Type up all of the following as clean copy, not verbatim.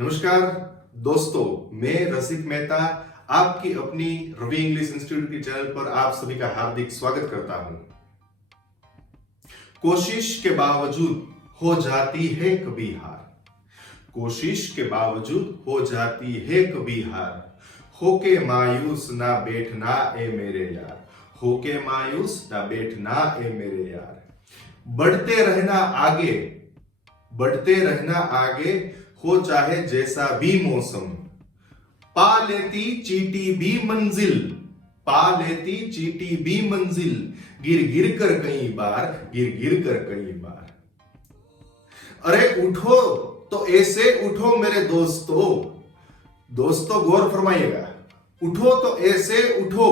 नमस्कार दोस्तों, मैं रसिक मेहता आपकी अपनी रवि इंग्लिश इंस्टीट्यूट के चैनल पर आप सभी का हार्दिक स्वागत करता हूं। कोशिश के बावजूद हो जाती है कभी हार, कोशिश के बावजूद हो जाती है कभी हार, होके मायूस ना बैठना ए मेरे यार, होके मायूस ना बैठना ए मेरे यार। बढ़ते रहना आगे, बढ़ते रहना आगे, हो चाहे जैसा भी मौसम, पा लेती चींटी भी मंजिल, पा लेती चींटी भी मंजिल, गिर गिर कर कई बार, गिर गिर कर कई बार। अरे उठो तो ऐसे उठो मेरे दोस्तों, दोस्तों गौर फरमाइएगा, उठो तो ऐसे उठो,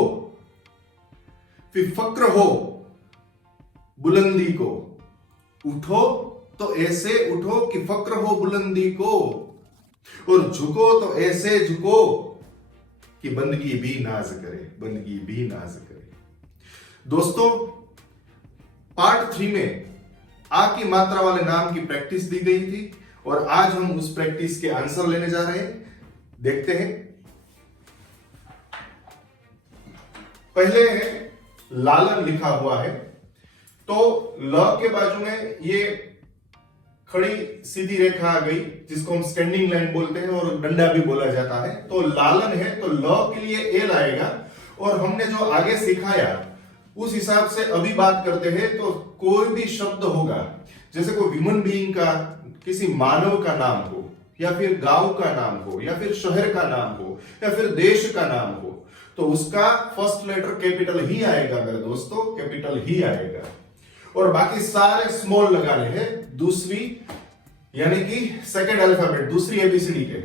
फिर फक्र हो बुलंदी को, उठो तो ऐसे उठो कि फक्र हो बुलंदी को, और झुको तो ऐसे झुको कि बंदगी भी नाज करे, बंदगी भी नाज करे। दोस्तों, पार्ट 3 में आ की मात्रा वाले नाम की प्रैक्टिस दी गई थी और आज हम उस प्रैक्टिस के आंसर लेने जा रहे हैं। देखते हैं। पहले है लालन लिखा हुआ है, तो ल के बाजू में ये खड़ी सीधी रेखा आ गई जिसको हम स्टैंडिंग लाइन बोलते हैं और डंडा भी बोला जाता है। तो लालन है तो ल के लिए एल आएगा, और हमने जो आगे सिखाया उस हिसाब से अभी बात करते हैं। तो कोई भी शब्द होगा, जैसे कोई ह्यूमन बीइंग का, किसी मानव का नाम हो, या फिर गांव का नाम हो, या फिर शहर का नाम हो, या फिर देश का नाम हो, तो उसका फर्स्ट लेटर कैपिटल ही आएगा मेरे दोस्तों, कैपिटल ही आएगा। और बाकी सारे स्मॉल लगाने हैं दूसरी, यानी कि सेकंड अल्फाबेट, दूसरी एबीसीडी के।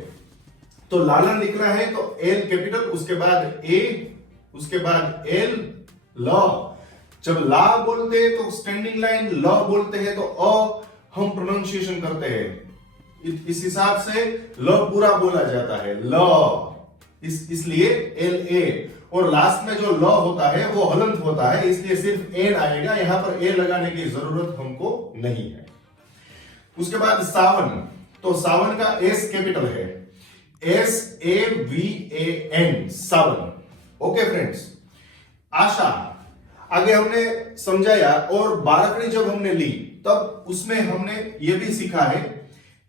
तो लालन लिखना है तो एल कैपिटल, उसके बाद ए, उसके बाद एल, ल। जब ला बोलते हैं तो स्टैंडिंग लाइन, ल बोलते हैं तो अ हम प्रोनाउंसिएशन करते हैं, इस हिसाब से ल पूरा बोला जाता है, ल। इसलिए एल ए, और लास्ट में जो ल होता है वो हलंत होता है, इसलिए सिर्फ एन आएगा, यहां पर ए लगाने की जरूरत हमको नहीं है। उसके बाद सावन, तो सावन का एस कैपिटल है, SAVAN, सावन। Okay friends. आशा, आगे हमने समझाया, और बारकड़ी जब हमने ली तब उसमें हमने ये भी सीखा है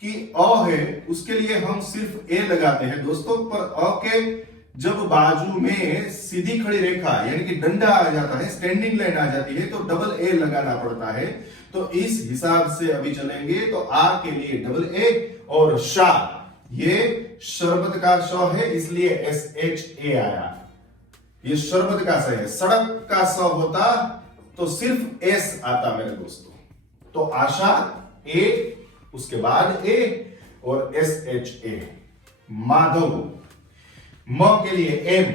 कि अ है उसके लिए हम सिर्फ ए लगाते हैं दोस्तों, पर अ के जब बाजू में सीधी खड़ी रेखा यानी कि डंडा आ जाता है, स्टैंडिंग लाइन आ जाती है, तो डबल ए लगाना पड़ता है। तो इस हिसाब से अभी चलेंगे। तो आ के लिए डबल ए, और शा, ये शरबत का श है इसलिए SHA आया, ये शरबत का स है। सड़क का स होता तो सिर्फ एस आता मेरे दोस्तों। तो आशा ए, उसके बाद ए और SHA। माधव, म के लिए एम,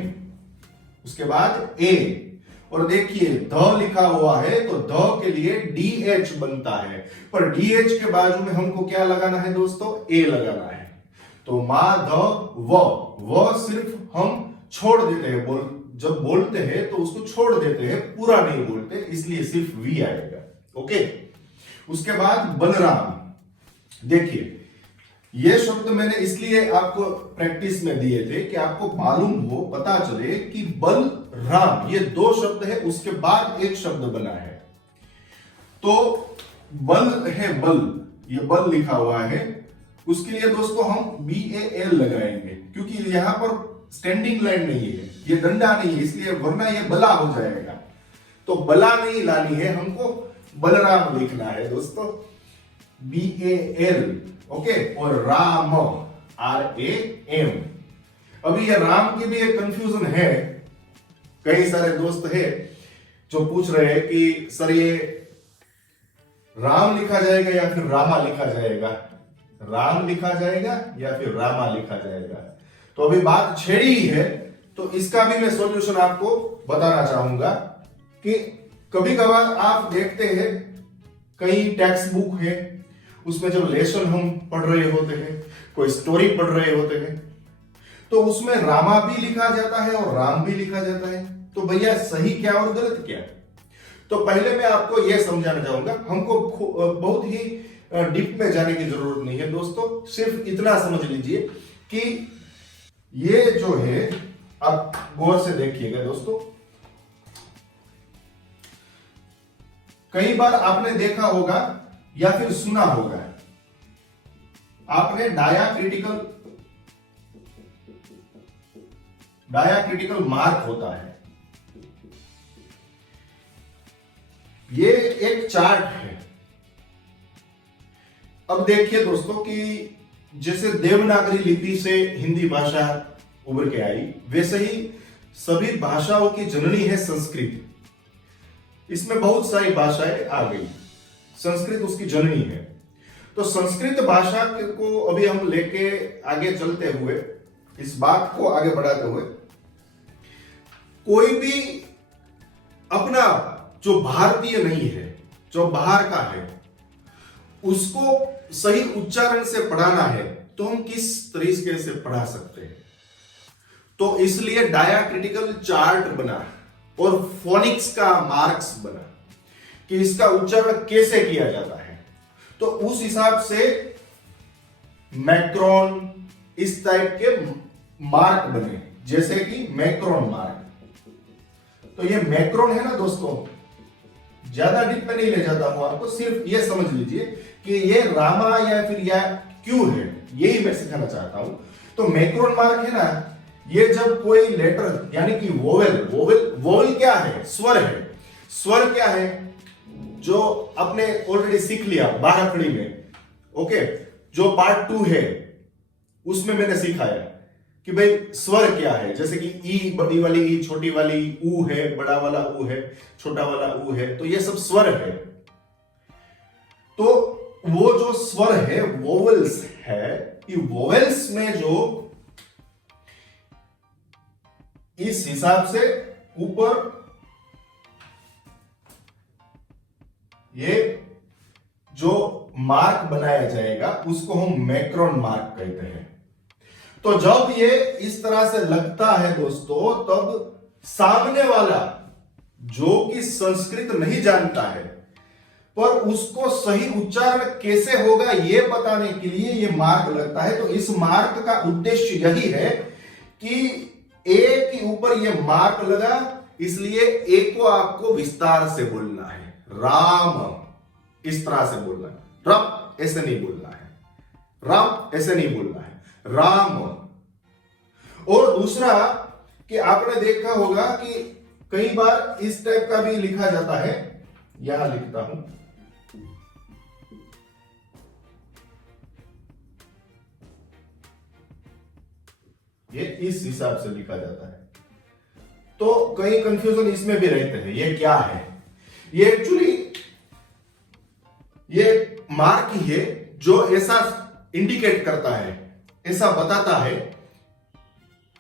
उसके बाद ए, और देखिए ध लिखा हुआ है तो ध के लिए DH बनता है, पर DH के बाजू में हमको क्या लगाना है दोस्तों, ए लगाना है। तो माधव, व सिर्फ हम छोड़ देते हैं, जब बोलते हैं तो उसको छोड़ देते हैं, पूरा नहीं बोलते, इसलिए सिर्फ वी आएगा। ओके। उसके बाद बलराम, देखिए ये शब्द मैंने इसलिए आपको प्रैक्टिस में दिए थे कि आपको मालूम हो, पता चले कि बल राम, ये दो शब्द है, उसके बाद एक शब्द बना है। तो बल है, बल, ये बल लिखा हुआ है, उसके लिए दोस्तों हम BAL लगाएंगे, क्योंकि यहां पर स्टैंडिंग लाइन नहीं है, ये डंडा नहीं है, इसलिए वरना ये बला हो जाएगा। तो बला नहीं लानी है हमको, बलराम लिखना है दोस्तों, BAL। ओके। और राम, RAM। अभी ये राम की भी एक कंफ्यूजन है, कई सारे दोस्त है जो पूछ रहे हैं कि सर ये राम लिखा जाएगा या फिर रामा लिखा जाएगा, राम लिखा जाएगा या फिर रामा लिखा जाएगा। तो अभी बात छेड़ी ही है, तो इसका भी मैं सॉल्यूशन आपको बताना चाहूंगा कि कभी कभार आप देखते हैं कई टेक्स्ट बुक है, उसमें जब लेसन हम पढ़ रहे होते हैं, कोई स्टोरी पढ़ रहे होते हैं, तो उसमें रामा भी लिखा जाता है और राम भी लिखा जाता है। तो भैया सही क्या और गलत क्या? तो पहले मैं आपको यह समझाना चाहूंगा, हमको बहुत ही डीप में जाने की जरूरत नहीं है दोस्तों, सिर्फ इतना समझ लीजिए कि ये जो है, आप गौर से देखिएगा दोस्तों, कई बार आपने देखा होगा या फिर सुना होगा, आपने डायाक्रिटिकल मार्क होता है। ये एक चार्ट है। अब देखिए दोस्तों कि जैसे देवनागरी लिपि से हिंदी भाषा उभर के आई, वैसे ही सभी भाषाओं की जननी है संस्कृत। इसमें बहुत सारी भाषाएं आ गई, संस्कृत उसकी जननी है। तो संस्कृत भाषा को अभी हम लेके आगे चलते हुए, इस बात को आगे बढ़ाते हुए, कोई भी अपना जो भारतीय नहीं है, जो बाहर का है, उसको सही उच्चारण से पढ़ाना है तो हम किस तरीके से पढ़ा सकते हैं। तो इसलिए डायाक्रिटिकल चार्ट बना और फोनिक्स का मार्क्स बना कि इसका उच्चारण कैसे किया जाता है। तो उस हिसाब से मैक्रोन, इस टाइप के मार्क बने, जैसे कि मैक्रोन मार्क। तो ये मैक्रोन है ना दोस्तों, ज्यादा डीप में नहीं ले जाता हूं आपको, सिर्फ ये समझ लीजिए कि ये रामा या फिर या क्यू है, यही मैं सिखाना चाहता हूं। तो मैक्रोन मार्क है ना, ये जब कोई लेटर यानी कि वोवेल क्या है, स्वर है। स्वर क्या है जो आपने ऑलरेडी सीख लिया 12 कड़ी में, ओके। जो पार्ट 2 है उसमें मैंने सिखाया कि भाई स्वर क्या है, जैसे कि ई, बड़ी वाली ई, छोटी वाली ऊ है, बड़ा वाला ऊ है, छोटा वाला ऊ है, तो ये सब स्वर है। तो वो जो स्वर है, वोवेल्स है, ये वोवेल्स में जो इस हिसाब से ऊपर ये जो मार्क बनाया जाएगा उसको हम मैक्रोन मार्क कहते हैं। तो जब ये इस तरह से लगता है दोस्तों, तब सामने वाला जो कि संस्कृत नहीं जानता है पर उसको सही उच्चारण कैसे होगा ये बताने के लिए ये मार्क लगता है। तो इस मार्क का उद्देश्य यही है कि ए के ऊपर ये मार्क लगा, इसलिए ए को आपको विस्तार से बोलना है। राम इस तरह से बोलना है, रब ऐसे नहीं बोलना है, राम ऐसे नहीं बोलना है, राम। और दूसरा कि आपने देखा होगा कि कई बार इस टाइप का भी लिखा जाता है, यहां लिखता हूं, ये इस हिसाब से लिखा जाता है। तो कई कंफ्यूजन इसमें भी रहते हैं, ये क्या है। ये एक्चुअली ये मार्क ही है जो ऐसा इंडिकेट करता है, ऐसा बताता है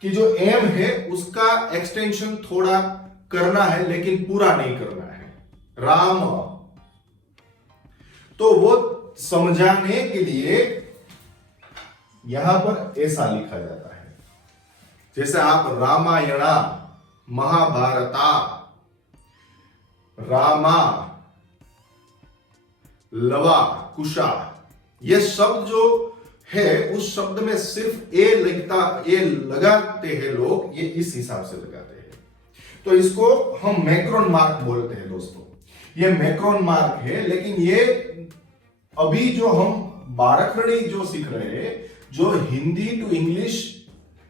कि जो एम है उसका एक्सटेंशन थोड़ा करना है लेकिन पूरा नहीं करना है, राम। तो वो समझाने के लिए यहां पर ऐसा लिखा जाता है, जैसे आप रामायणा, महाभारता, रामा, लवा, कुशा, ये शब्द जो है उस शब्द में सिर्फ ए लगाते हैं लोग, ये इस हिसाब से लगाते हैं। तो इसको हम मैक्रोन मार्क बोलते हैं दोस्तों। ये मैक्रोन मार्क है, लेकिन ये अभी जो हम 12 कड़ी जो सीख रहे हैं, जो हिंदी टू इंग्लिश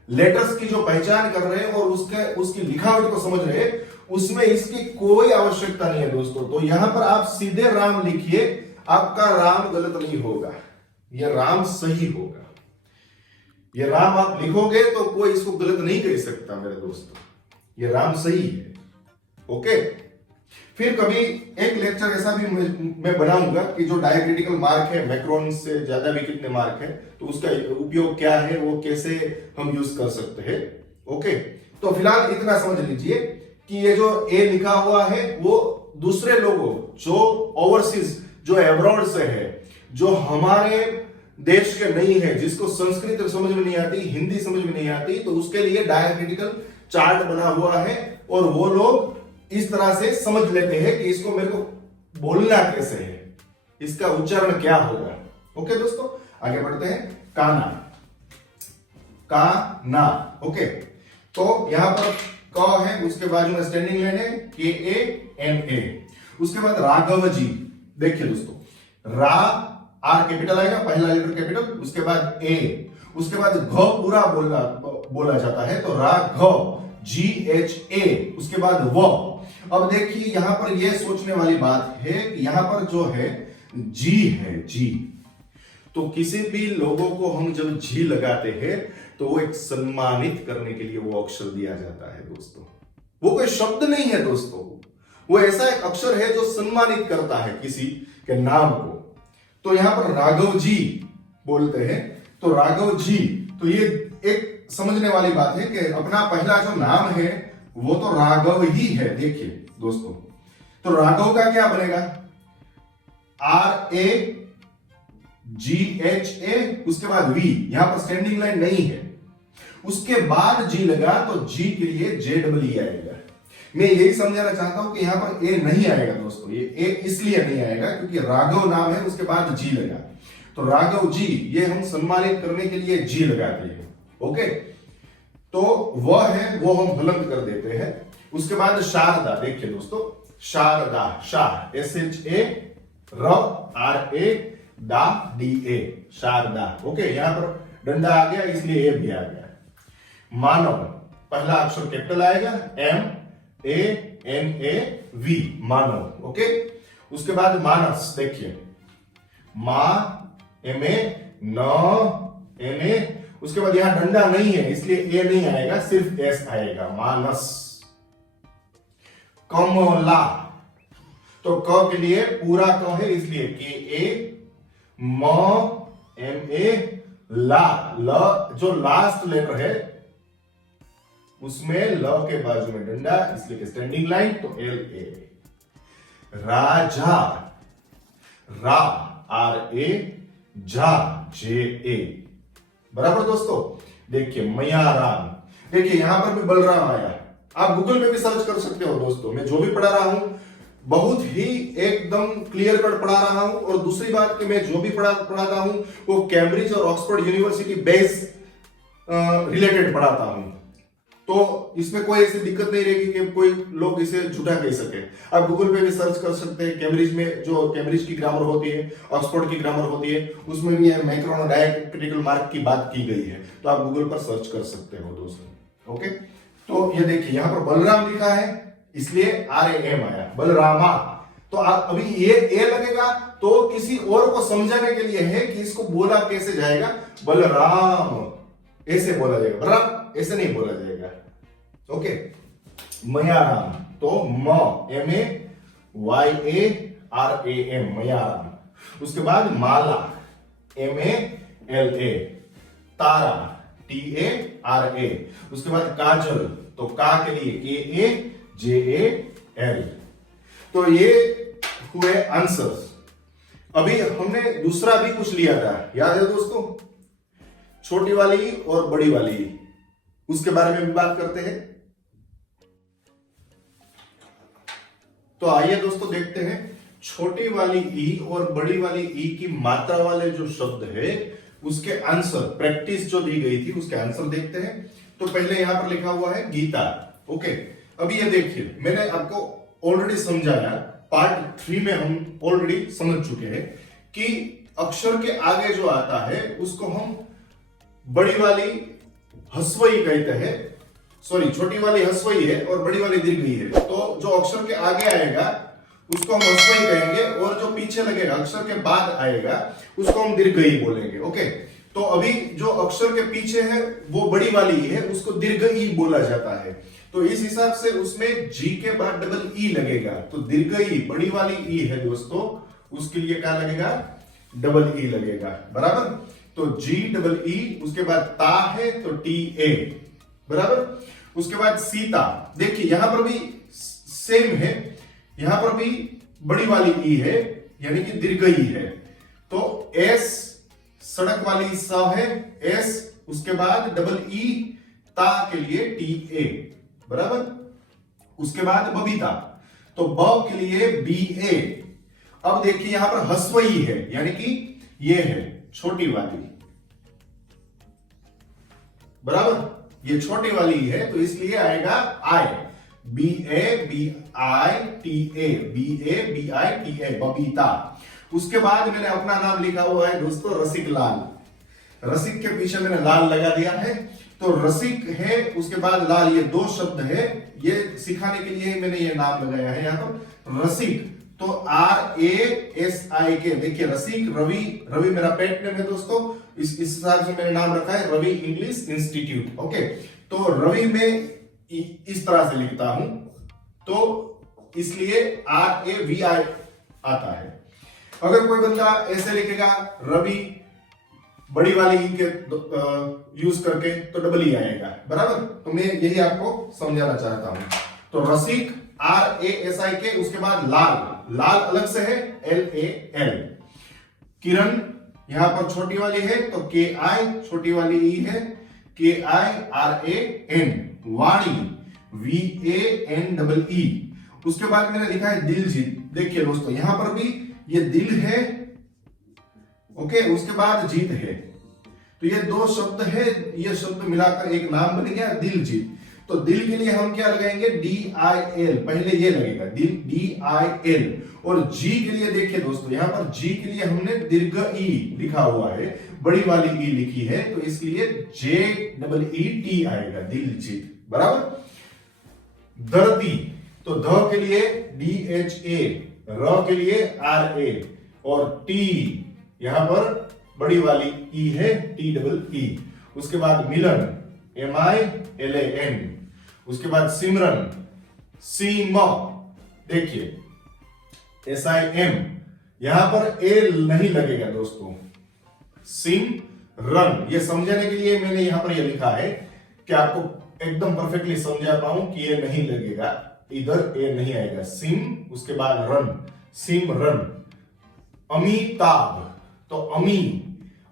लेटर्स की जो पहचान कर रहे हैं और उसकी लिखावट को समझ रहे हैं, उसमें इसकी कोई आवश्यकता नहीं है दोस्तों। तो यहां पर आप सीधे राम लिखिए, आपका राम गलत नहीं होगा, यह राम सही होगा। ये राम आप लिखोगे तो कोई इसको गलत नहीं कर सकता मेरे दोस्तों, ये राम सही है, ओके। फिर कभी एक लेक्चर ऐसा भी मैं बनाऊंगा कि जो डायक्रिटिकल मार्क है, मैक्रोन से ज्यादा भी कितने मार्क है, तो उसका उपयोग क्या है, वो कैसे हम यूज कर सकते हैं, ओके। तो फिलहाल इतना समझ लीजिए कि ये जो ए लिखा हुआ है वो दूसरे लोगों जो ओवरसीज, जो एब्रॉड से है, जो हमारे देश के नहीं है, जिसको संस्कृत समझ में नहीं आती, हिंदी समझ में नहीं आती, तो उसके लिए डायक्रिटिकल चार्ट बना हुआ है और वो लोग इस तरह से समझ लेते हैं कि इसको मेरे को बोलना कैसे है, इसका उच्चारण क्या होगा। ओके दोस्तों, आगे बढ़ते हैं। काना, काना। ओके, तो यहां पर क है, उसके बाद में स्टैंडिंग लाइन है KANA। उसके बाद राघव जी, देखिए दोस्तों, रा आर कैपिटल आएगा, पहला लेटर कैपिटल, उसके बाद ए, उसके बाद घ पूरा बोला जाता है, तो राघव, GHA, उसके बाद व। अब देखिए यहां पर यह सोचने वाली बात है कि यहां पर जो है जी है, जी, तो किसी भी लोगों को हम जब जी लगाते हैं तो वो एक सम्मानित करने के लिए वो अक्षर दिया जाता है दोस्तों। वो कोई शब्द नहीं है दोस्तों, वो ऐसा एक अक्षर है जो सम्मानित करता है किसी के नाम को। तो यहां पर राघव जी बोलते हैं, तो राघव जी, तो ये एक समझने वाली बात है कि अपना पहला जो नाम है वो तो राघव ही है। देखिए दोस्तों, तो राघव का क्या बनेगा, RAGHA, उसके बाद V, यहां पर स्टैंडिंग लाइन नहीं है, उसके बाद जी लगा तो जी के लिए JEE आएगा। मैं यही समझाना चाहता हूं कि यहां पर ए नहीं आएगा दोस्तों, ये ए इसलिए नहीं आएगा क्योंकि राघव नाम है, उसके बाद जी लगा, तो राघव जी, ये हम सम्मानित करने के लिए जी लगाते हैं। ओके, तो वह है वो हम बुलंद कर देते हैं। उसके बाद शारदा, देखिए दोस्तों, शारदा, शाह, SHA, RA, दा, DA, शारदा। ओके, यहां पर डंडा आ गया इसलिए ए भी आ गया। मानव, पहला अक्षर कैपिटल आएगा, MANAV, मानव। ओके, उसके बाद मानस, देखिए, मा, MA, NA, उसके बाद यहां डंडा नहीं है इसलिए ए नहीं आएगा, सिर्फ S आएगा, मानस। कमला, तो क के लिए पूरा क है इसलिए KA, MA, ला, ल जो लास्ट लेटर है उसमें ल के बाजू में डंडा, इसलिए स्टैंडिंग लाइन, तो LA। राजा, रा, RA, जा, JA, बराबर दोस्तों। देखिए मयाराम, देखिए यहां पर भी बलराम आया, आप गूगल पे भी सर्च कर सकते हो दोस्तों। मैं जो भी पढ़ा रहा हूं बहुत ही एकदम क्लियर कट पढ़ा रहा हूं, और दूसरी बात कि मैं जो भी पढ़ाता हूं वो कैम्ब्रिज और ऑक्सफोर्ड यूनिवर्सिटी बेस रिलेटेड पढ़ाता हूं, तो इसमें कोई ऐसी दिक्कत नहीं रहेगी कि कोई लोग इसे झूठा कह सके। आप गूगल पे भी सर्च कर सकते हैं, कैम्ब्रिज में जो कैम्ब्रिज की ग्रामर होती है, ऑक्सफोर्ड की ग्रामर होती है, उसमें भी मैक्रोन डायक्रिटिकल मार्क की बात की गई है, तो आप गूगल पर सर्च कर सकते हो दोस्तों। ओके, तो ये देखिए यहां पर बलराम लिखा है इसलिए RAM आया, बलरामा। तो अभी ये ए लगेगा तो किसी और को समझाने के लिए है कि इसको बोला कैसे जाएगा, बलराम ऐसे बोला जाएगा, बलराम ऐसे नहीं बोला जाएगा। ओके, मयाराम, तो म, MAYARAM, मयाराम। उसके बाद माला, MALA, तारा, TARA। उसके बाद काजल, तो का के लिए KAJAL। तो ये हुए आंसर्स। अभी हमने दूसरा भी कुछ लिया था, याद है दोस्तों, छोटी वाली और बड़ी वाली, उसके बारे में भी बात करते हैं। तो आइए दोस्तों देखते हैं छोटी वाली ई और बड़ी वाली ई की मात्रा वाले जो शब्द है उसके आंसर, प्रैक्टिस जो दी गई थी उसके आंसर देखते हैं। तो पहले यहां पर लिखा हुआ है गीता। ओके, अभी ये देखिए मैंने आपको ऑलरेडी समझाया, पार्ट 3 में हम ऑलरेडी समझ चुके हैं कि अक्षर के आगे जो आता है उसको हम बड़ी वाली हस्वई कहते हैं, सॉरी छोटी वाली हस्वई है और बड़ी वाली दीर्घई है। तो जो अक्षर के आगे आएगा उसको हम हस्वई कहेंगे, और जो पीछे लगेगा अक्षर के बाद आएगा उसको हम दीर्घई बोलेंगे। ओके, तो अभी जो अक्षर के पीछे है वो बड़ी वाली है, उसको दीर्घई बोला जाता है। तो इस हिसाब से उसमें जी के बाद डबल ई लगेगा, तो दीर्घई बड़ी वाली ई है दोस्तों, उसके लिए क्या लगेगा, डबल ई लगेगा, बराबर। तो जी डबल ई, उसके बाद ता है तो TA, बराबर। उसके बाद सीता, देखिए यहां पर भी सेम है, यहां पर भी बड़ी वाली ई है यानी कि दीर्घई है, तो S सड़क वाली स है S, उसके बाद डबल ई ता के लिए TA, बराबर। उसके बाद बबीता, तो ब के लिए BA, अब देखिए यहां पर ह्रस्व ई है, यानी कि ये है छोटी वाली, बराबर, ये छोटी वाली ई है, तो इसलिए आएगा आई, BABITA, BABITA, बबीता। उसके बाद मैंने अपना नाम लिखा हुआ है दोस्तों रसिक लाल, रसिक के पीछे मैंने लाल लगा दिया है, तो रसिक है, उसके बाद लाल, ये दो शब्द है, ये सिखाने के लिए मैंने ये नाम लगाया है यहां पर रसिक। तो RASIK, देखिए रसिक, रवि, रवि मेरा पेट नेम है दोस्तों, इस हिसाब से मैंने नाम रखा है रवि इंग्लिश इंस्टीट्यूट। ओके, तो रवि में इस तरह से लिखता हूं, तो इसलिए RAVI आता है। अगर कोई बंदा ऐसे लिखेगा रवि बड़ी वाली ई के यूज करके, तो डबल ई आएगा, बराबर। तो मैं यही आपको समझाना चाहता हूं। तो रसिक RASIK, उसके बाद लाल, लाल अलग से है LAL। किरण यहां पर छोटी वाली है, तो KI, छोटी वाली ई है KIRAN। वाणी VANEE। उसके बाद मैंने लिखा है दिलजीत, देखिए दोस्तों यहां पर भी ये दिल है, ओके, उसके बाद जीत है, तो ये दो शब्द है, ये शब्द मिलाकर एक नाम बन गया दिलजीत। तो दिल के लिए हम क्या लगाएंगे DIL, पहले ये लगेगा दिल DIL। और जी के लिए देखिए दोस्तों यहां पर जी के लिए हमने दीर्घ ई लिखा हुआ है, बड़ी वाली ई लिखी है, तो इसलिए JEET आएगा दिलजीत, बराबर। धरती, तो ध के लिए DHA, र के लिए RA, और टी यहां पर बड़ी वाली ई है TEE। उसके बाद मिलन MILAN। उसके बाद सिमरन सीम, देखिए SIM, यहां पर ए नहीं लगेगा दोस्तों, सिम रन। ये समझाने के लिए मैंने यहां पर ये लिखा है कि आपको एकदम परफेक्टली समझा पाऊं कि ये नहीं लगेगा, इधर ए नहीं आएगा, सिम उसके बाद रन, सिम रन। अमिताभ, तो अमी,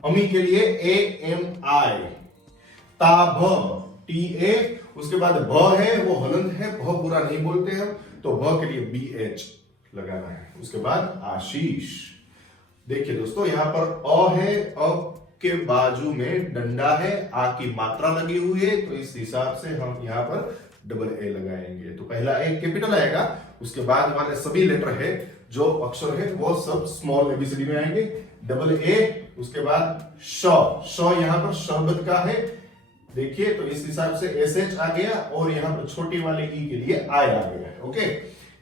अमी के लिए AMI। ताभ TA, उसके बाद भ है, वो हलंत है, भ बुरा नहीं बोलते हम, तो भ के लिए BH लगाना है। उसके बाद आशीष, देखिए दोस्तों यहां पर अ है, अ के बाजू में डंडा है, आ की मात्रा लगी हुई है, तो इस हिसाब से हम यहां पर डबल ए लगाएंगे। तो पहला ए कैपिटल आएगा, उसके बाद वाले सभी लेटर है जो अक्षर है वो सब स्मॉल ABCD में आएंगे। डबल ए, उसके बाद श यहां पर शरबत का है, देखिए, तो इस हिसाब से SH आ गया, और यहां पर छोटी वाले ई के लिए I आ गया है। Okay,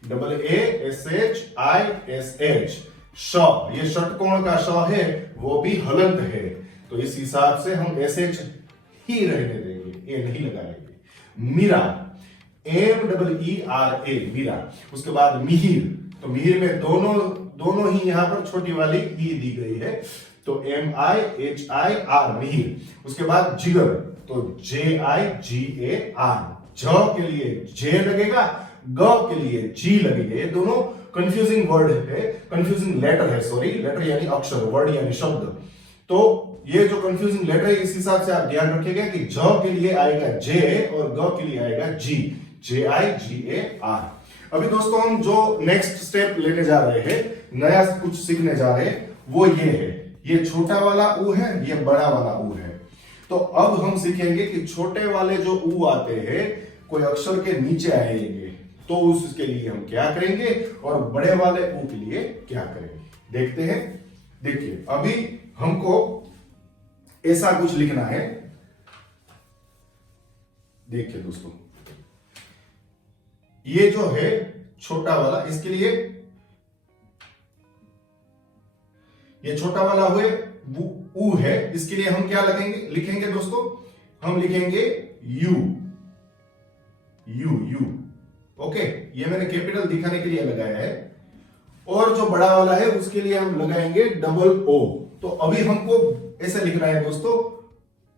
double A SH I SH। श, ये षटकोण का श है, वो भी हलंत है, तो इस हिसाब से हम SH ही रहने देंगे, ए नहीं लगाएंगे। मीरा MEERA, मीरा। उसके बाद मिहिर, तो मिहिर में दोनों ही यहां पर छोटी वाली ई दी गई है, तो MIHIR मिहिर। उसके बाद जिगर, तो JIGAR। झ के लिए जे लगेगा, ग के लिए जी लगेगा, ये दोनों कंफ्यूजिंग वर्ड है, कंफ्यूजिंग लेटर है, सॉरी, लेटर यानी अक्षर, वर्ड यानी शब्द। तो ये जो कंफ्यूजिंग लेटर है, इस हिसाब से आप ध्यान रखिएगा कि झ के लिए आएगा जे और ग के लिए आएगा जी, JIGAR। अभी दोस्तों हम जो नेक्स्ट स्टेप लेने जा रहे हैं, नया कुछ सीखने जा रहे हैं, वो ये है, ये छोटा वाला ऊ है, ये बड़ा वाला ऊ है। तो अब हम सीखेंगे कि छोटे वाले जो ऊ आते हैं कोई अक्षर के नीचे आएंगे, तो उसके लिए हम क्या करेंगे, और बड़े वाले ऊ के लिए क्या करेंगे, देखते हैं। देखिए अभी हमको ऐसा कुछ लिखना है, देखिए दोस्तों ये जो है छोटा वाला, इसके लिए ये छोटा वाला हुए ऊ है, इसके लिए हम क्या लिखेंगे दोस्तों, हम लिखेंगे यू, यू यू। ओके, ये मैंने कैपिटल दिखाने के लिए लगाया है, और जो बड़ा वाला है उसके लिए हम लगाएंगे डबल ओ। तो अभी हमको ऐसे लिखना है दोस्तों,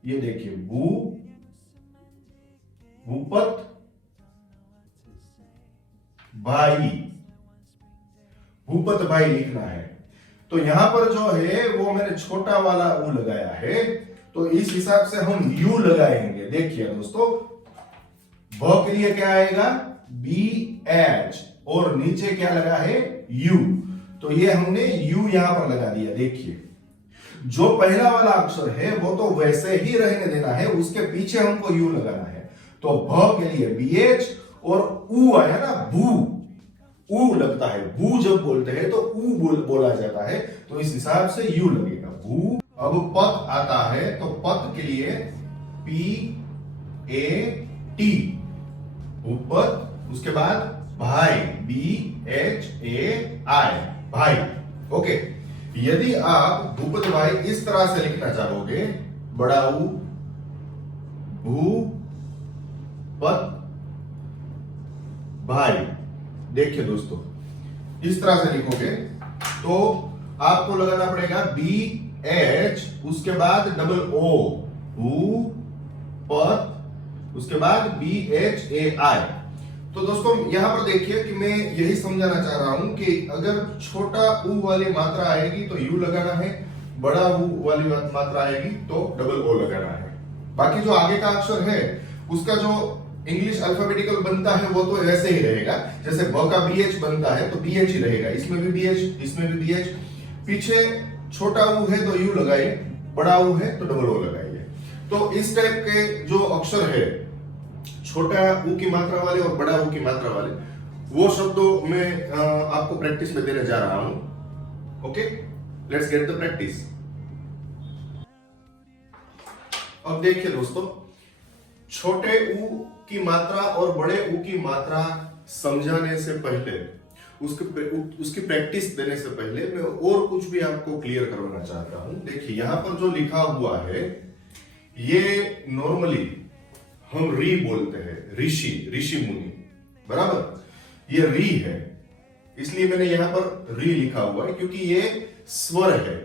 ये देखिए भूपत भाई, भूपत भाई लिखना है। तो यहां पर जो है वो मैंने छोटा वाला ऊ लगाया है, तो इस हिसाब से हम यू लगाएंगे। देखिए दोस्तों, भ के लिए क्या आएगा BH, और नीचे क्या लगा है यू, तो ये हमने यू यहां पर लगा दिया। देखिए जो पहला वाला अक्षर है वो तो वैसे ही रहने देना है, उसके पीछे हमको यू लगाना है। तो भ के लिए बीएच और ऊ आया ना, बू ऊ लगता है, बू जब बोलते हैं तो ऊ बोला जाता है, तो इस हिसाब से यू लगेगा, बू। अब पत आता है तो पत के लिए पी ए टी, उपत, उसके बाद भाई, बी एच ए आई, भाई। ओके, यदि आप भूपत भाई इस तरह से लिखना चाहोगे, बड़ा ऊ, भू पत भाई, देखिए दोस्तों इस तरह से लिखोगे तो आपको लगाना पड़ेगा बी एच, उसके बाद डबल ओ, भू पत, उसके बाद बी एच ए आई। तो दोस्तों यहां पर देखिए कि मैं यही समझाना चाह रहा हूं कि अगर छोटा ऊ वाली मात्रा आएगी तो यू लगाना है, बड़ा ऊ वाली मात्रा आएगी तो डबल ओ लगाना है। बाकी जो आगे का अक्षर है उसका जो इंग्लिश अल्फाबेटिकल बनता है वो तो वैसे ही रहेगा, जैसे ब का बीएच बनता है तो बीएच ही रहेगा, इसमें भी बीएच, इसमें भी बीएच। पीछे छोटा ऊ है तो यू लगाइए, बड़ा ऊ है तो डबल ओ लगाइए। तो इस टाइप के जो अक्षर है, छोटा ऊ की मात्रा वाले और बड़ा ऊ की मात्रा वाले, वो शब्दों में आपको प्रैक्टिस में देने जा रहा हूं। Okay, let's get the practice. अब देखिए दोस्तों, छोटे ऊ की मात्रा और बड़े ऊ की मात्रा समझाने से पहले, उसकी प्रैक्टिस देने से पहले मैं और कुछ भी आपको क्लियर करवाना चाहता हूं। देखिए यहां पर जो लिखा हुआ है ये नॉर्मली हम री बोलते हैं, ऋषि, ऋषि मुनि, बराबर। ये री है, इसलिए मैंने यहां पर री लिखा हुआ है क्योंकि ये स्वर है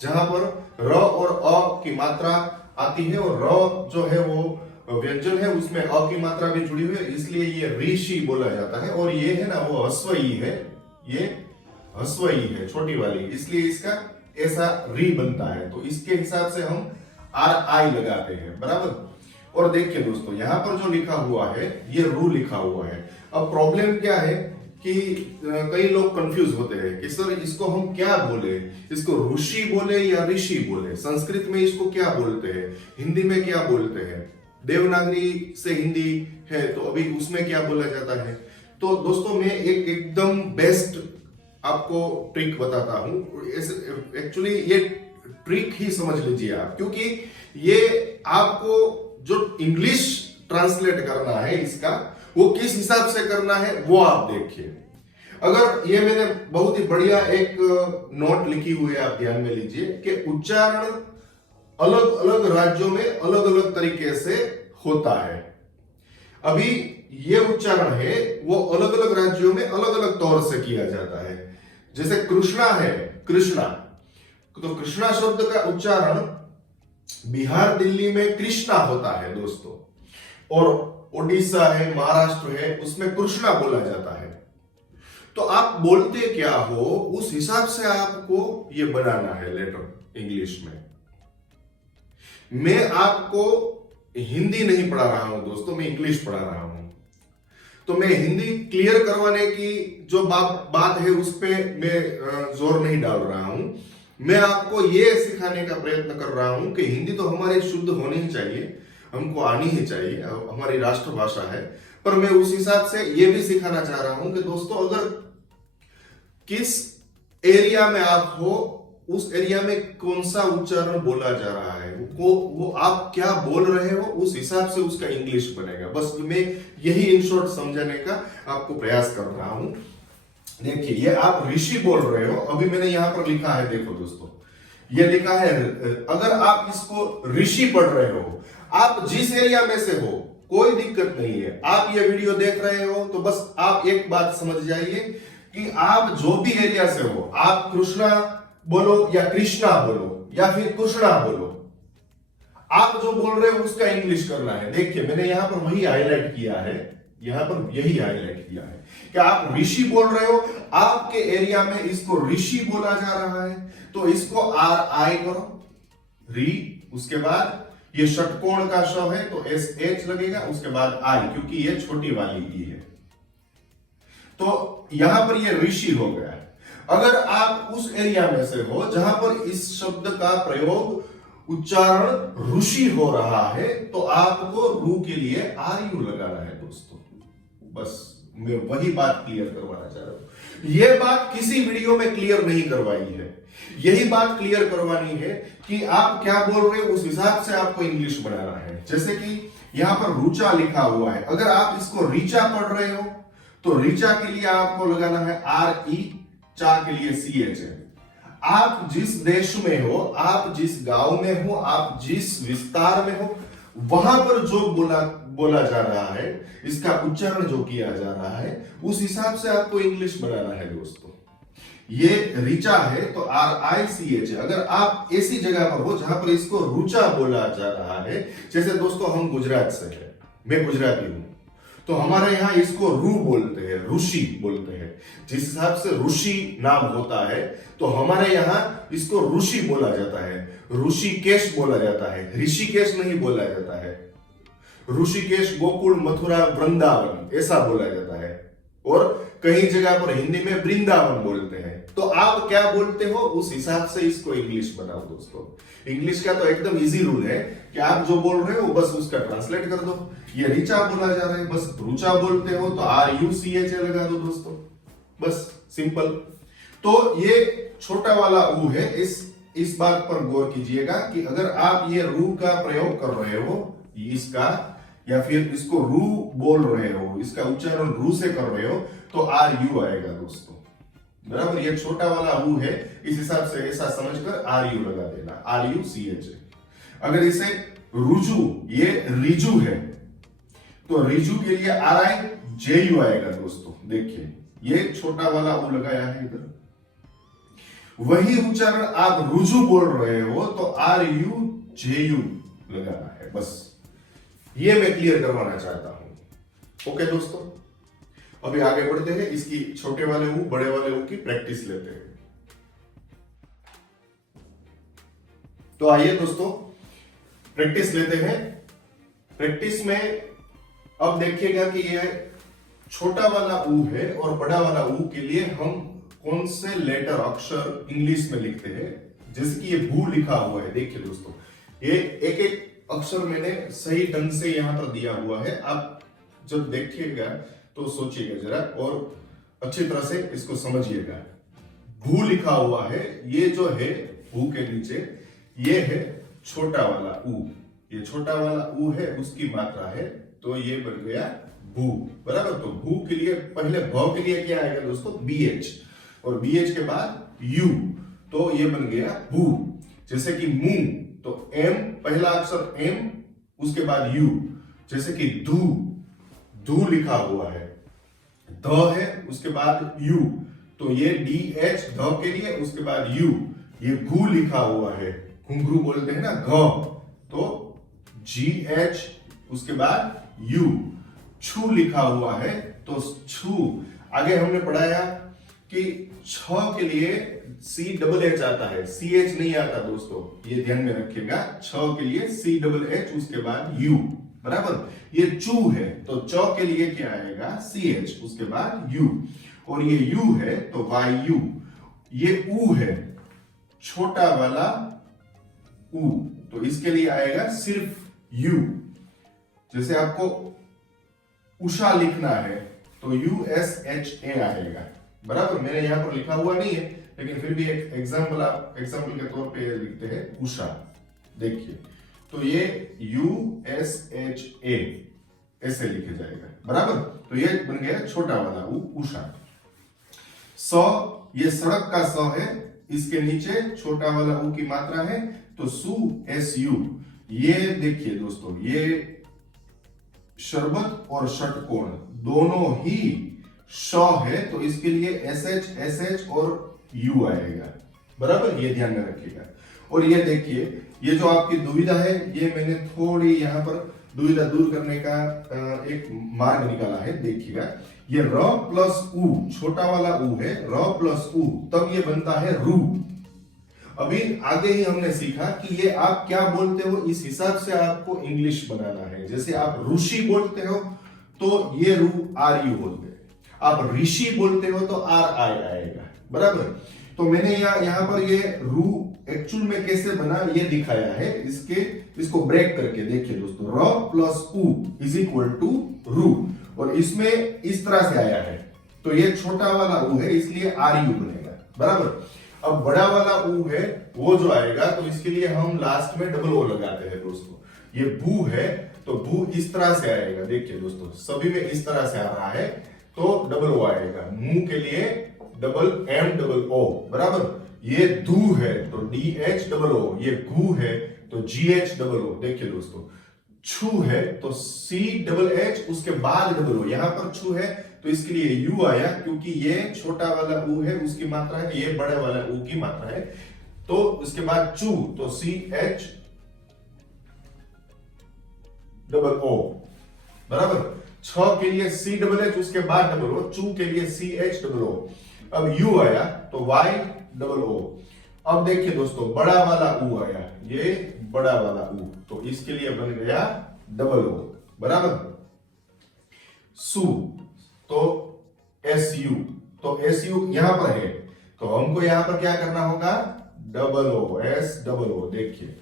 जहां पर र और अ की मात्रा आती है, और र जो है वो व्यंजन है, उसमें अ की मात्रा भी जुड़ी हुई है, इसलिए ये ऋषि बोला जाता है। और ये है ना वो ह्स्व ई है, ये ह्स्व ई है छोटी वाली, इसलिए इसका ऐसा री बनता है। तो इसके हिसाब से हम आर आई लगाते हैं, बराबर। और देखिए दोस्तों यहां पर जो लिखा हुआ है ये रू लिखा हुआ है। अब प्रॉब्लम क्या है कि कई लोग कंफ्यूज होते हैं कि सर इसको हम क्या बोले, इसको ऋषि बोले या ऋषि बोले, संस्कृत में इसको क्या बोलते हैं, हिंदी में क्या बोलते हैं, देवनागरी से हिंदी है तो अभी उसमें क्या बोला जाता है। तो दोस्तों मैं एक एकदम बेस्ट आपको ट्रिक बताता हूं। एक्चुअली ये ट्रिक ही समझ लीजिए आप, क्योंकि ये आपको जो इंग्लिश ट्रांसलेट करना है इसका, वो किस हिसाब से करना है वो आप देखिए। अगर ये मैंने बहुत ही बढ़िया एक नोट लिखी हुई है, आप ध्यान में लीजिए कि उच्चारण अलग अलग राज्यों में अलग अलग तरीके से होता है। अभी ये उच्चारण है वो अलग अलग राज्यों में अलग अलग तौर से किया जाता है। जैसे कृष्णा है, कृष्णा, तो कृष्णा शब्द का उच्चारण बिहार दिल्ली में कृष्णा होता है दोस्तों, और ओडिशा है, महाराष्ट्र है, उसमें कृष्णा बोला जाता है। तो आप बोलते क्या हो उस हिसाब से आपको ये बनाना है लेटर इंग्लिश में। मैं आपको हिंदी नहीं पढ़ा रहा हूं दोस्तों, मैं इंग्लिश पढ़ा रहा हूं। तो मैं हिंदी क्लियर करवाने की जो बात है उस पर मैं जोर नहीं डाल रहा हूं। मैं आपको ये सिखाने का प्रयत्न कर रहा हूं कि हिंदी तो हमारी शुद्ध होनी ही चाहिए, हमको आनी ही चाहिए, हमारी राष्ट्रभाषा है। पर मैं उस हिसाब से ये भी सिखाना चाह रहा हूं कि दोस्तों अगर किस एरिया में आप हो, उस एरिया में कौन सा उच्चारण बोला जा रहा है, वो आप क्या बोल रहे हो, उस हिसाब से उसका इंग्लिश बनेगा। बस मैं यही इन शॉर्ट समझाने का आपको प्रयास कर रहा हूं। देखिए ये आप ऋषि बोल रहे हो, अभी मैंने यहां पर लिखा है, देखो दोस्तों ये लिखा है, अगर आप इसको ऋषि पढ़ रहे हो, आप जिस एरिया में से हो कोई दिक्कत नहीं है, आप ये वीडियो देख रहे हो तो बस आप एक बात समझ जाइए कि आप जो भी एरिया से हो, आप कृष्णा बोलो या कृष्णा बोलो या फिर कृष्णा बोलो, आप जो बोल रहे हो उसका इंग्लिश करना है। देखिए मैंने यहां पर वही हाईलाइट किया है, यहां पर यही हाईलाइट किया है कि आप ऋषि बोल रहे हो, आपके एरिया में इसको ऋषि बोला जा रहा है, तो इसको आर आई करो, री, उसके बाद ये षटकोण का श है तो एस एच लगेगा, उसके बाद आई, क्योंकि ये छोटी वाली ई है। तो यहां पर ये ऋषि हो गया है। अगर आप उस एरिया में से हो जहां पर इस शब्द का प्रयोग उच्चारण ऋषि हो रहा है, तो आपको रू के लिए आर यू लगाना है दोस्तों। बस मैं वही बात क्लियर करवाना चाह रहा हूं। यह बात किसी वीडियो में क्लियर नहीं करवाई है, यही बात क्लियर करवानी है कि आप क्या बोल रहे हो उस हिसाब से आपको इंग्लिश बनाना है। जैसे कि यहां पर रुचा लिखा हुआ है, अगर आप इसको रीचा पढ़ रहे हो तो रीचा के लिए आपको लगाना है आर ई, चा के लिए सी एच है। आप जिस देश में हो, आप जिस गांव में हो, आप जिस विस्तार में हो, वहां पर जो बोला जा रहा है, इसका उच्चारण जो किया जा रहा है, उस हिसाब से आपको इंग्लिश बनाना है दोस्तों। ये ऋचा है तो आर आई सी एच है। अगर आप ऐसी जगह पर हो जहां पर इसको रुचा बोला जा रहा है, जैसे दोस्तों हम गुजरात से हैं, मैं गुजराती हूं, तो हमारे यहाँ इसको रू बोलते हैं, ऋषि बोलते हैं। जिस हिसाब से ऋषि नाम होता है तो हमारे यहाँ इसको ऋषि बोला जाता है, ऋषिकेश बोला जाता है, ऋषिकेश नहीं बोला जाता है। ऋषिकेश, गोकुल, मथुरा, वृंदावन ऐसा बोला जाता है, और कई जगह पर हिंदी में वृंदावन बोलते हैं। तो आप क्या बोलते हो उस हिसाब से इसको इंग्लिश बनाओ दोस्तों। इंग्लिश का तो एकदम इजी रूल है कि आप जो बोल रहे हो बस उसका ट्रांसलेट कर दो। ये ऋचा बोला जा रहा है, बस रुचा बोलते हो तो आर यू सी एच लगा दो दोस्तों, बस सिंपल। तो ये छोटा वाला ऊ है। इस बात पर गौर कीजिएगा कि अगर आप ये रू का प्रयोग कर रहे हो, इसका या फिर इसको रू बोल रहे हो, इसका उच्चारण रू से कर रहे हो, तो आर यू आएगा दोस्तों, बराबर। ये छोटा वाला ऊ है, इस हिसाब से ऐसा समझकर आर यू लगा देना, आर यू सी एच है। अगर इसे रुजु, ये रिजु है, तो रिजु के लिए आर आई जे यू आएगा दोस्तों। देखिए ये छोटा वाला ऊ लगाया है इधर। वही उच्चारण आप रुजु बोल रहे हो तो आर यू जे यू लगाना है, बस ये मैं क्लियर करवाना चाहता हूं। ओके दोस्तों, अभी आगे बढ़ते हैं, इसकी छोटे वाले ऊ बड़े वाले ऊ की प्रैक्टिस लेते हैं। तो आइए दोस्तों प्रैक्टिस लेते हैं। प्रैक्टिस में अब देखिएगा कि ये छोटा वाला ऊ है और बड़ा वाला ऊ के लिए हम कौन से लेटर अक्षर इंग्लिश में लिखते हैं। जैसे कि ये भू लिखा हुआ है, देखिए दोस्तों, ये एक एक अक्षर मैंने सही ढंग से यहां पर दिया हुआ है। आप जब देखिएगा तो सोचिएगा जरा और अच्छी तरह से इसको समझिएगा। भू लिखा हुआ है, ये जो है भू के नीचे, ये है छोटा वाला ऊ, ये छोटा वाला ऊ है, उसकी मात्रा है, तो ये बन गया भू, बराबर। तो भू के लिए पहले भ के लिए क्या आएगा दोस्तों, बी एच, और बी एच के बाद यू, तो ये बन गया भू। जैसे कि मुंह, तो एम, पहला अक्षर एम, उसके बाद यू। जैसे कि धू, धू लिखा हुआ है, ध है, उसके बाद यू, तो ये डी एच ध के लिए, उसके बाद यू। ये घू लिखा हुआ है, घुंघरू बोलते हैं ना, घ, तो जी एच, उसके बाद यू। छू लिखा हुआ है तो छू। आगे हमने पढ़ाया कि छ के लिए सी डबल एच आता है, सी एच नहीं आता दोस्तों, ये ध्यान में रखिएगा। छ के लिए सी डबल एच, उसके बाद यू, बराबर। ये चू है तो च के लिए क्या आएगा, सी एच, उसके बाद यू, और ये यू है तो वाई यू। ये ऊ है, छोटा वाला ऊ, तो इसके लिए आएगा सिर्फ यू। जैसे आपको उषा लिखना है तो यू एस एच ए आएगा, बराबर। मैंने यहां पर लिखा हुआ नहीं है, लेकिन फिर भी एक एग्जाम्पल के तौर पे लिखते हैं उषा। देखिए, तो ये यू एस एच ए ऐसे लिखे जाएगा, बराबर। तो ये बन गया छोटा वाला उषा। स, ये सड़क का स है, इसके नीचे छोटा वाला ऊ की मात्रा है, तो सु एस यू। ये देखिए दोस्तों, ये शरबत और षटकोण दोनों ही श है, तो इसके लिए एस एच और यू आएगा, बराबर। ये ध्यान में रखिएगा। और ये देखिए, ये जो आपकी दुविधा है, ये मैंने थोड़ी यहाँ पर दुविधा दूर करने का एक मार्ग निकाला है। देखिएगा, ये र प्लस ऊ, छोटा वाला ऊ है, र प्लस ऊ, तब ये बनता है रू। अभी आगे ही हमने सीखा कि ये आप क्या बोलते हो, इस हिसाब से आपको इंग्लिश बनाना है। जैसे आप ऋषि बोलते हो तो ये रू आर यू बोलते हैं, आप ऋषि बोलते हो तो आर आई आएगा, बराबर। तो मैंने यहाँ पर ये रू एक्चुअल में कैसे बना ये दिखाया है, इसको ब्रेक करके देखिए दोस्तों। र प्लस उ इज इक्वल टू रू, और इसमें इस तरह से आया है, तो ये छोटा वाला उ है इसलिए आर यू बनेगा, बराबर। अब बड़ा वाला उ है वो जो आएगा, तो इसके लिए हम लास्ट में डबल ओ लगाते हैं दोस्तों। ये बू है तो बू इस तरह से आएगा, देखिए दोस्तों सभी में इस तरह से आ रहा है, तो डबल ओ आएगा। मुंह के लिए डबल एम डबल ओ, बराबर। ये दू है तो डी एच डबल ओ, ये गू है तो जी एच डबल ओ, देखिए दोस्तों। छू है तो सी डबल एच उसके बाद डबल ओ, यहां पर छू है तो इसके लिए यू आया, क्योंकि ये छोटा वाला ऊ है उसकी मात्रा है, ये बड़े वाला ऊ की मात्रा है। तो उसके बाद चू तो सी एच डबल ओ, बराबर। छ के लिए सी डबल एच उसके बाद डबल ओ, चू के लिए सी एच डबल ओ। अब यू आया तो वाई डबल ओ। अब देखिए दोस्तों बड़ा वाला ऊ आया, ये बड़ा वाला ऊ, तो इसके लिए बन गया डबल ओ, बराबर। सू तो एस यू, तो एस यू यहां पर है, तो हमको यहां पर क्या करना होगा, double O, S double O, देखिए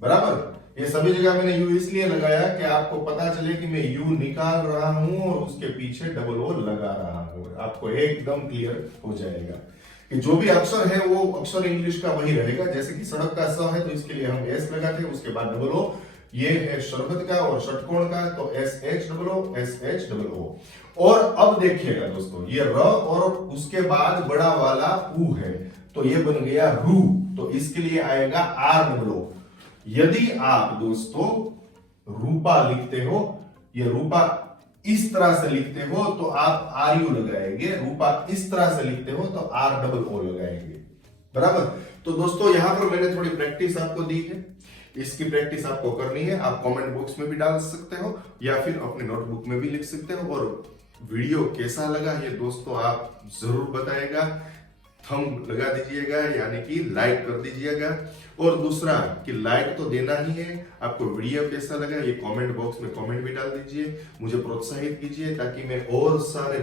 बराबर। ये सभी जगह मैंने यू इसलिए लगाया कि आपको पता चले कि मैं यू निकाल रहा हूं और उसके पीछे डबल ओ लगा रहा हूं, आपको एकदम क्लियर हो जाएगा कि जो भी अक्षर है वो अक्षर इंग्लिश का वही रहेगा। जैसे कि सड़क का स है तो इसके लिए हम एस लगाते हैं, उसके बाद डबल ओ। ये है शरबत का और षटकोण का, तो S H double O, S H double O. और अब देखिएगा दोस्तों ये र और उसके बाद बड़ा वाला ऊ है, तो ये बन गया रू, तो इसके लिए आएगा आर डबल ओ। यदि आप दोस्तों रूपा लिखते हो, ये रूपा इस तरह से लिखते हो तो आप आर यू लगाएंगे, रूपा इस तरह से लिखते हो तो आर डबल ओ लगाएंगे, बराबर। तो दोस्तों यहां पर मैंने थोड़ी प्रैक्टिस आपको दी है, इसकी प्रैक्टिस आपको करनी है। आप कमेंट बॉक्स में भी डाल सकते हो या फिर अपने नोटबुक में भी लिख सकते हो। और वीडियो कैसा लगा ये दोस्तों आप जरूर बताएगा, थंब लगा दीजिएगा यानी कि लाइक कर दीजिएगा। और दूसरा कि लाइक तो देना ही है, आपको वीडियो कैसा लगा ये कमेंट बॉक्स में कमेंट भी डाल दीजिए, मुझे प्रोत्साहित कीजिए ताकि मैं और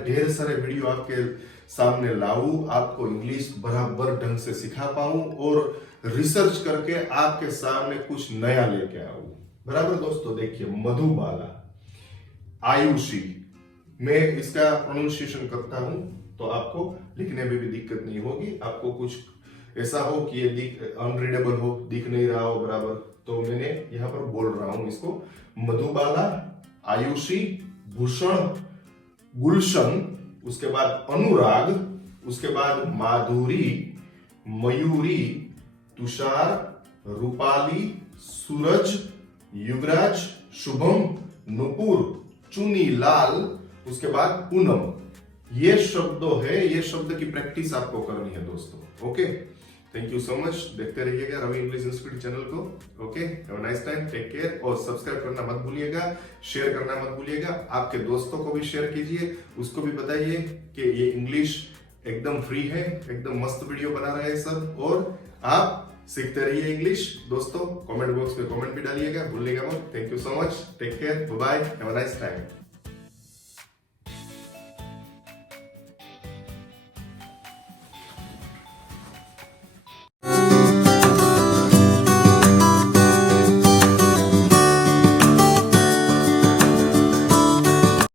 ढेर सारे वीडियो आपके सामने लाऊं, आपको इंग्लिश बराबर ढंग से सिखा पाऊं और रिसर्च करके आपके सामने कुछ नया लेके आऊं, बराबर। दोस्तों देखिए मधुबाला, आयुषी, मैं इसका प्रोनाउंसिएशन करता हूं तो आपको लिखने में भी दिक्कत नहीं होगी। आपको कुछ ऐसा हो कि ये अनरीडेबल हो, दिख नहीं रहा हो बराबर, तो मैंने यहां पर बोल रहा हूं इसको मधुबाला, आयुषी, भूषण, गुलशन, उसके बाद अनुराग, उसके बाद माधुरी, मयूरी, तुषार, रूपाली, सूरज, युवराज, शुभम, नुपुर, चुनी लाल, उसके बाद पूनम। ये शब्दों है, ये शब्द की प्रैक्टिस आपको करनी है दोस्तों। Okay, thank you so much. देखते रहिएगा रवि इंग्लिश इंस्टीट्यूट चैनल को। Okay, have a nice time, take care. और सब्सक्राइब करना मत भूलिएगा, शेयर करना मत भूलिएगा। आपके दोस्तों को भी शेयर कीजिए, उसको भी बताइए कि ये इंग्लिश एकदम फ्री है, एकदम मस्त वीडियो बना रहे हैं सब, और आप सीखते रहिए इंग्लिश दोस्तों। कमेंट बॉक्स में कमेंट भी डालिएगा, भूलिएगा मत। Thank you so much, take care, bye bye, have a nice time.